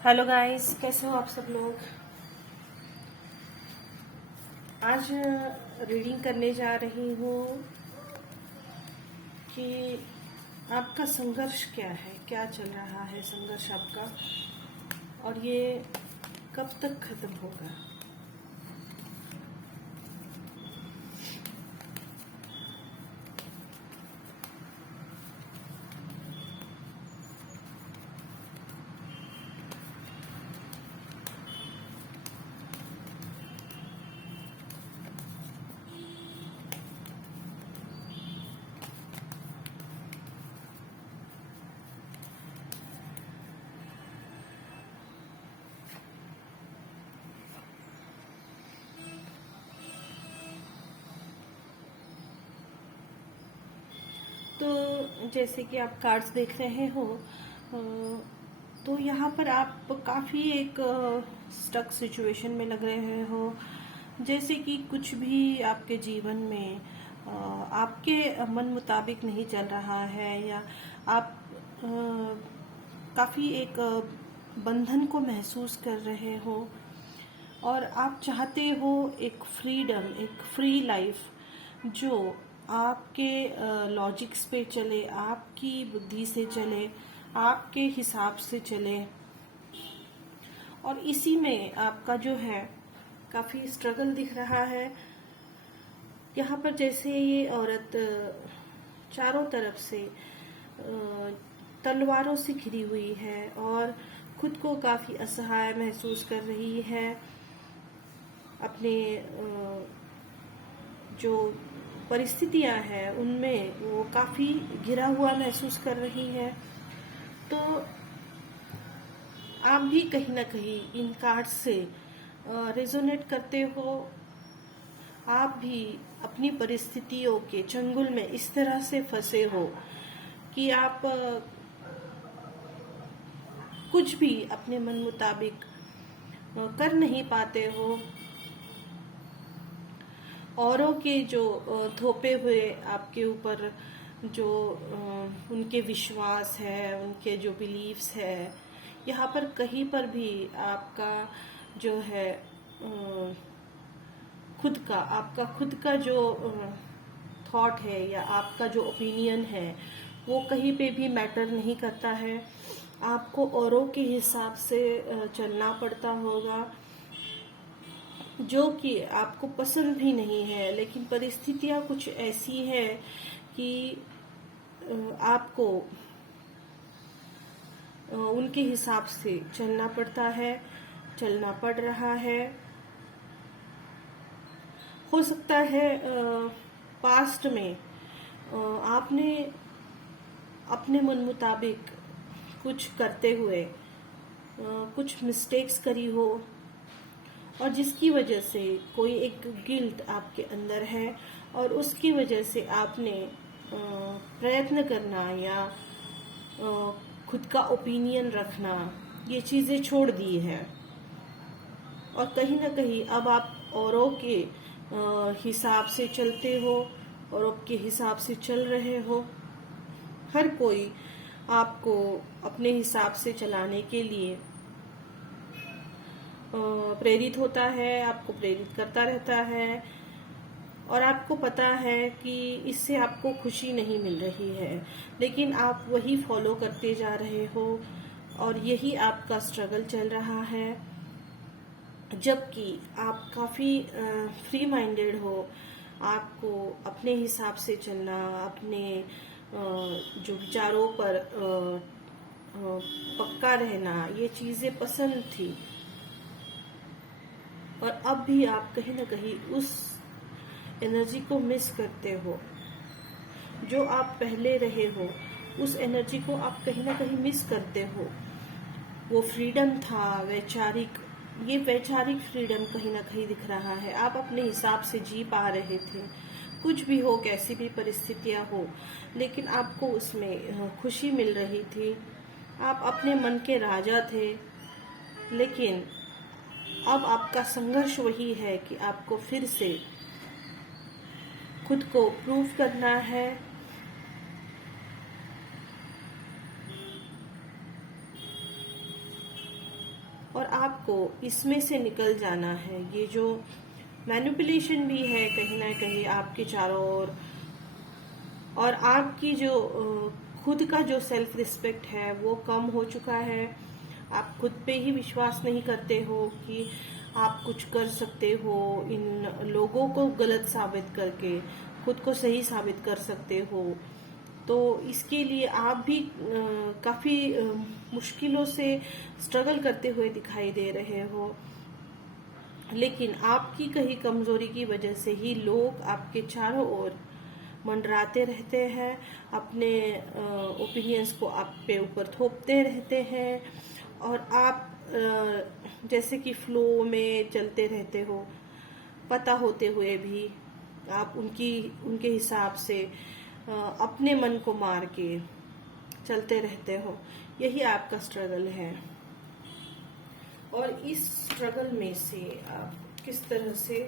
Hello guys, कैसे हो आप सब लोग। आज रीडिंग करने जा रही हूँ कि आपका संघर्ष क्या है, क्या चल रहा है संघर्ष आपका, और ये कब तक खत्म होगा। तो जैसे कि आप कार्ड्स देख रहे हो, तो यहाँ पर आप काफ़ी एक स्टक सिचुएशन में लग रहे हो। जैसे कि कुछ भी आपके जीवन में आपके मन मुताबिक नहीं चल रहा है, या आप काफ़ी एक बंधन को महसूस कर रहे हो, और आप चाहते हो एक फ्रीडम, एक फ्री लाइफ जो आपके लॉजिक्स पे चले, आपकी बुद्धि से चले, आपके हिसाब से चले। और इसी में आपका जो है काफ़ी स्ट्रगल दिख रहा है। यहाँ पर जैसे ये औरत चारों तरफ से तलवारों से घिरी हुई है और खुद को काफ़ी असहाय महसूस कर रही है। अपने जो परिस्थितियां हैं उनमें वो काफ़ी घिरा हुआ महसूस कर रही है। तो आप भी कहीं ना कहीं इन कार्ड्स से रेजोनेट करते हो। आप भी अपनी परिस्थितियों के चंगुल में इस तरह से फंसे हो कि आप कुछ भी अपने मन मुताबिक कर नहीं पाते हो। औरों के जो थोपे हुए आपके ऊपर जो उनके विश्वास है, उनके जो बिलीव्स है, यहाँ पर कहीं पर भी आपका जो है आपका खुद का जो थॉट है या आपका जो ओपिनियन है वो कहीं पे भी मैटर नहीं करता है। आपको औरों के हिसाब से चलना पड़ता होगा, जो कि आपको पसंद भी नहीं है, लेकिन परिस्थितियां कुछ ऐसी है कि आपको उनके हिसाब से चलना पड़ता है, चलना पड़ रहा है। हो सकता है पास्ट में आपने अपने मन मुताबिक कुछ करते हुए कुछ मिस्टेक्स करी हो, और जिसकी वजह से कोई एक गिल्ट आपके अंदर है, और उसकी वजह से आपने प्रयत्न करना या खुद का ओपिनियन रखना ये चीज़ें छोड़ दी है। और कहीं ना कहीं अब आप औरों के हिसाब से चलते हो, औरों के हिसाब से चल रहे हो। हर कोई आपको अपने हिसाब से चलाने के लिए प्रेरित होता है, आपको प्रेरित करता रहता है, और आपको पता है कि इससे आपको खुशी नहीं मिल रही है, लेकिन आप वही फॉलो करते जा रहे हो, और यही आपका स्ट्रगल चल रहा है। जबकि आप काफ़ी फ्री माइंडेड हो, आपको अपने हिसाब से चलना, अपने जो विचारों पर पक्का रहना, ये चीज़ें पसंद थी। और अब भी आप कहीं ना कहीं उस एनर्जी को मिस करते हो जो आप पहले रहे हो। उस एनर्जी को आप कहीं ना कहीं मिस करते हो। वो फ्रीडम था वैचारिक, ये वैचारिक फ्रीडम कहीं ना कहीं दिख रहा है। आप अपने हिसाब से जी पा रहे थे, कुछ भी हो, कैसी भी परिस्थितियां हो, लेकिन आपको उसमें खुशी मिल रही थी। आप अपने मन के राजा थे। लेकिन अब आपका संघर्ष वही है कि आपको फिर से खुद को प्रूव करना है। और आपको इसमें से निकल जाना है। ये जो मैनिपुलेशन भी है कहीं ना कहीं आपके चारों ओर, और आपकी जो खुद का जो सेल्फ रिस्पेक्ट है वो कम हो चुका है। आप खुद पे ही विश्वास नहीं करते हो कि आप कुछ कर सकते हो, इन लोगों को गलत साबित करके खुद को सही साबित कर सकते हो। तो इसके लिए आप भी काफी मुश्किलों से स्ट्रगल करते हुए दिखाई दे रहे हो, लेकिन आपकी कहीं कमजोरी की वजह से ही लोग आपके चारों ओर मंडराते रहते हैं, अपने ओपिनियंस को आप पे ऊपर थोपते रहते हैं, और आप जैसे कि फ्लो में चलते रहते हो, पता होते हुए भी आप उनके हिसाब से अपने मन को मार के चलते रहते हो। यही आपका स्ट्रगल है, और इस स्ट्रगल में से आप किस तरह से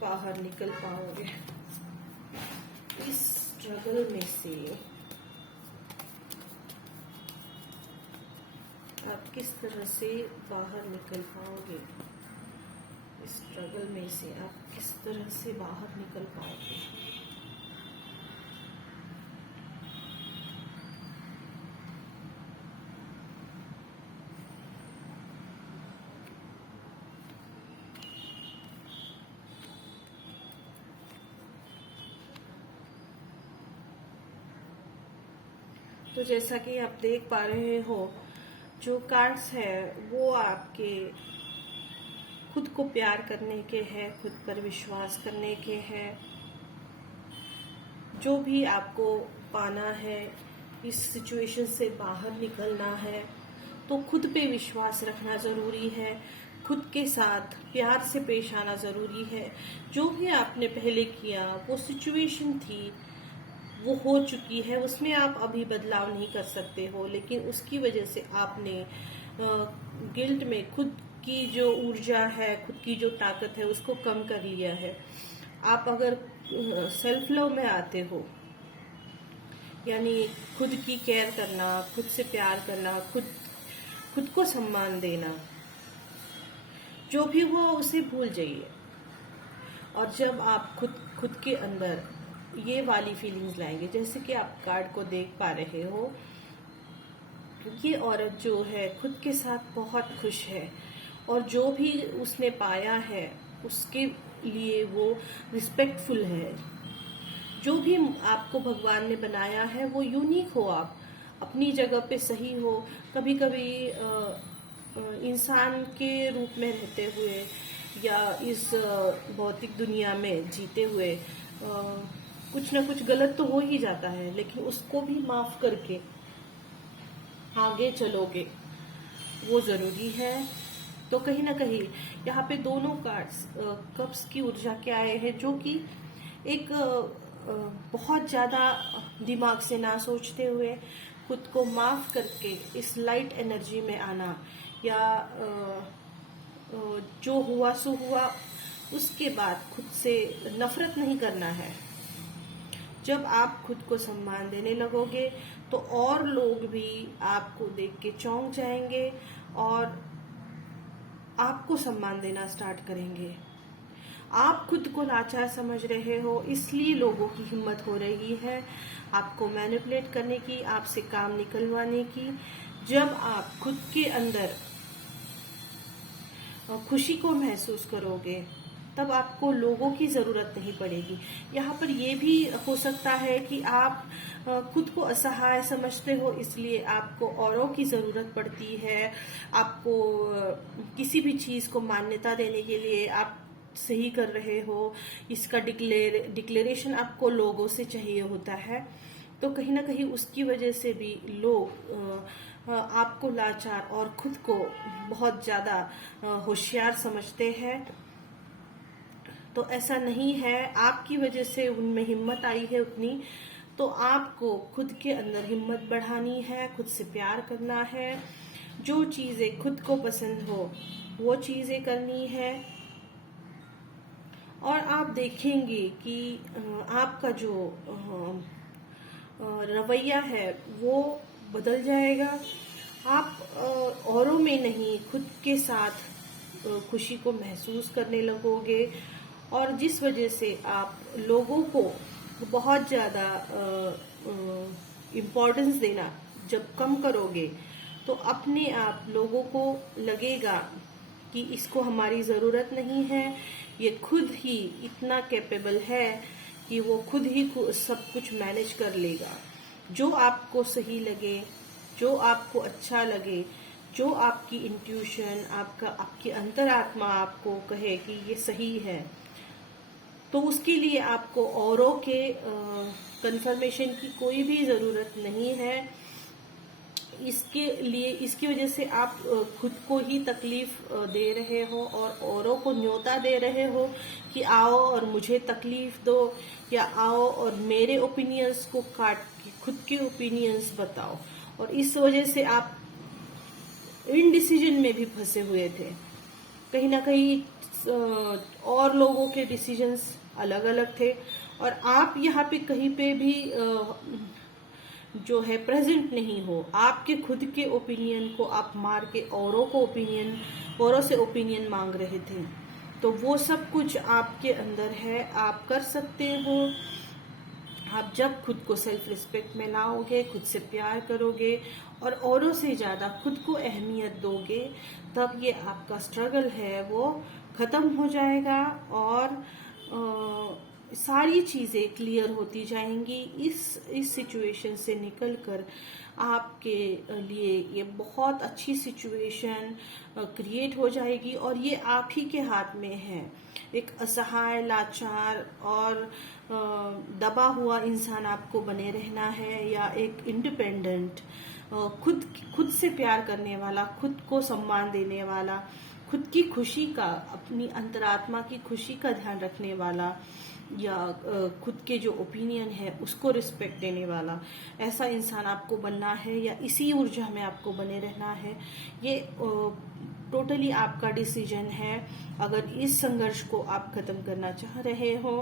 बाहर निकल पाओगे? इस स्ट्रगल में से आप किस तरह से बाहर निकल पाओगे? इस स्ट्रगल में से आप किस तरह से बाहर निकल पाओगे? तो जैसा कि आप देख पा रहे हो, जो कार्ड्स है वो आपके खुद को प्यार करने के हैं, खुद पर विश्वास करने के हैं। जो भी आपको पाना है, इस सिचुएशन से बाहर निकलना है, तो खुद पे विश्वास रखना जरूरी है, खुद के साथ प्यार से पेश आना जरूरी है। जो भी आपने पहले किया वो सिचुएशन थी, वो हो चुकी है, उसमें आप अभी बदलाव नहीं कर सकते हो, लेकिन उसकी वजह से आपने गिल्ट में खुद की जो ऊर्जा है, खुद की जो ताकत है, उसको कम कर लिया है। आप अगर सेल्फ लव में आते हो, यानी खुद की केयर करना, खुद से प्यार करना, खुद को सम्मान देना, जो भी हो उसे भूल जाइए। और जब आप खुद के अंदर ये वाली फीलिंग्स लाएंगे, जैसे कि आप कार्ड को देख पा रहे हो, ये औरत जो है खुद के साथ बहुत खुश है, और जो भी उसने पाया है उसके लिए वो रिस्पेक्टफुल है। जो भी आपको भगवान ने बनाया है वो यूनिक हो, आप अपनी जगह पे सही हो। कभी कभी इंसान के रूप में रहते हुए या इस भौतिक दुनिया में जीते हुए कुछ ना कुछ गलत तो हो ही जाता है, लेकिन उसको भी माफ करके आगे चलोगे, वो जरूरी है। तो कहीं ना कहीं यहाँ पे दोनों कार्ड्स कप्स की ऊर्जा के आए हैं, जो कि एक बहुत ज्यादा दिमाग से ना सोचते हुए खुद को माफ करके इस लाइट एनर्जी में आना, या जो हुआ सो हुआ, उसके बाद खुद से नफरत नहीं करना है। जब आप खुद को सम्मान देने लगोगे तो और लोग भी आपको देख के चौंक जाएंगे और आपको सम्मान देना स्टार्ट करेंगे। आप खुद को लाचार समझ रहे हो, इसलिए लोगों की हिम्मत हो रही है आपको मैनिपुलेट करने की, आपसे काम निकलवाने की। जब आप खुद के अंदर खुशी को महसूस करोगे, तब आपको लोगों की जरूरत नहीं पड़ेगी। यहाँ पर यह भी हो सकता है कि आप खुद को असहाय समझते हो, इसलिए आपको औरों की जरूरत पड़ती है। आपको किसी भी चीज को मान्यता देने के लिए आप सही कर रहे हो, इसका डिक्लेरेशन आपको लोगों से चाहिए होता है। तो कहीं ना कहीं उसकी वजह से भी लोग आपको लाचार और खुद को बहुत ज्यादा होशियार समझते हैं। तो ऐसा नहीं है, आपकी वजह से उनमें हिम्मत आई है उतनी, तो आपको खुद के अंदर हिम्मत बढ़ानी है, खुद से प्यार करना है, जो चीजें खुद को पसंद हो वो चीजें करनी है। और आप देखेंगे कि आपका जो रवैया है वो बदल जाएगा। आप औरों में नहीं, खुद के साथ खुशी को महसूस करने लगोगे। और जिस वजह से आप लोगों को बहुत ज़्यादा इम्पोर्टेंस देना जब कम करोगे, तो अपने आप लोगों को लगेगा कि इसको हमारी ज़रूरत नहीं है, ये खुद ही इतना कैपेबल है कि वो खुद ही सब कुछ मैनेज कर लेगा। जो आपको सही लगे, जो आपको अच्छा लगे, जो आपकी इंट्यूशन, आपकी अंतरात्मा आपको कहे कि ये सही है, तो उसके लिए आपको औरों के कंफर्मेशन की कोई भी ज़रूरत नहीं है। इसकी वजह से आप खुद को ही तकलीफ दे रहे हो और औरों को न्योता दे रहे हो कि आओ और मुझे तकलीफ दो, या आओ और मेरे ओपिनियंस को काट के खुद के ओपिनियंस बताओ। और इस वजह से आप इनडिसीजन में भी फंसे हुए थे। कहीं ना कहीं और लोगों के डिसीजंस अलग अलग थे, और आप यहाँ पे कहीं पे भी जो है प्रेजेंट नहीं हो। आपके खुद के ओपिनियन को आप मार के औरों से ओपिनियन मांग रहे थे। तो वो सब कुछ आपके अंदर है, आप कर सकते हो। आप जब खुद को सेल्फ रिस्पेक्ट में लाओगे, खुद से प्यार करोगे और औरों से ज़्यादा खुद को अहमियत दोगे, तब ये आपका स्ट्रगल है वो ख़त्म हो जाएगा और सारी चीज़ें क्लियर होती जाएंगी। इस सिचुएशन से निकलकर आपके लिए ये बहुत अच्छी सिचुएशन क्रिएट हो जाएगी, और ये आप ही के हाथ में है। एक असहाय, लाचार और दबा हुआ इंसान आपको बने रहना है, या एक इंडिपेंडेंट, खुद से प्यार करने वाला, खुद को सम्मान देने वाला, खुद की खुशी का, अपनी अंतरात्मा की खुशी का ध्यान रखने वाला, या खुद के जो ओपिनियन है उसको रिस्पेक्ट देने वाला, ऐसा इंसान आपको बनना है, या इसी ऊर्जा में आपको बने रहना है। ये टोटली आपका डिसीजन है। अगर इस संघर्ष को आप खत्म करना चाह रहे हो,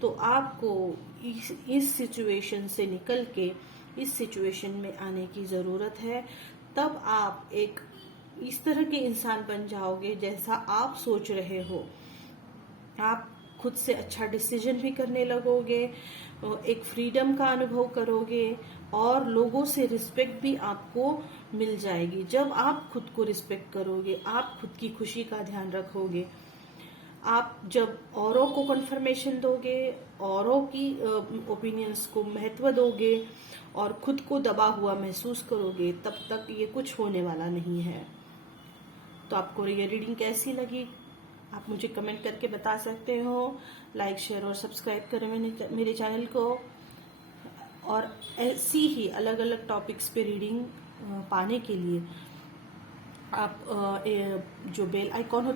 तो आपको इस सिचुएशन से निकल के इस सिचुएशन में आने की ज़रूरत है। तब आप एक इस तरह के इंसान बन जाओगे जैसा आप सोच रहे हो। आप खुद से अच्छा डिसीजन भी करने लगोगे, एक फ्रीडम का अनुभव करोगे, और लोगों से रिस्पेक्ट भी आपको मिल जाएगी। जब आप खुद को रिस्पेक्ट करोगे, आप खुद की खुशी का ध्यान रखोगे, आप जब औरों को कंफर्मेशन दोगे, औरों की ओपिनियंस को महत्व दोगे और खुद को दबा हुआ महसूस करोगे, तब तक ये कुछ होने वाला नहीं है। तो आपको ये रीडिंग कैसी लगी, आप मुझे कमेंट करके बता सकते हो। लाइक, शेयर और सब्सक्राइब करें मेरे चैनल को, और ऐसी ही अलग अलग टॉपिक्स पे रीडिंग पाने के लिए आप जो बेल आइकॉन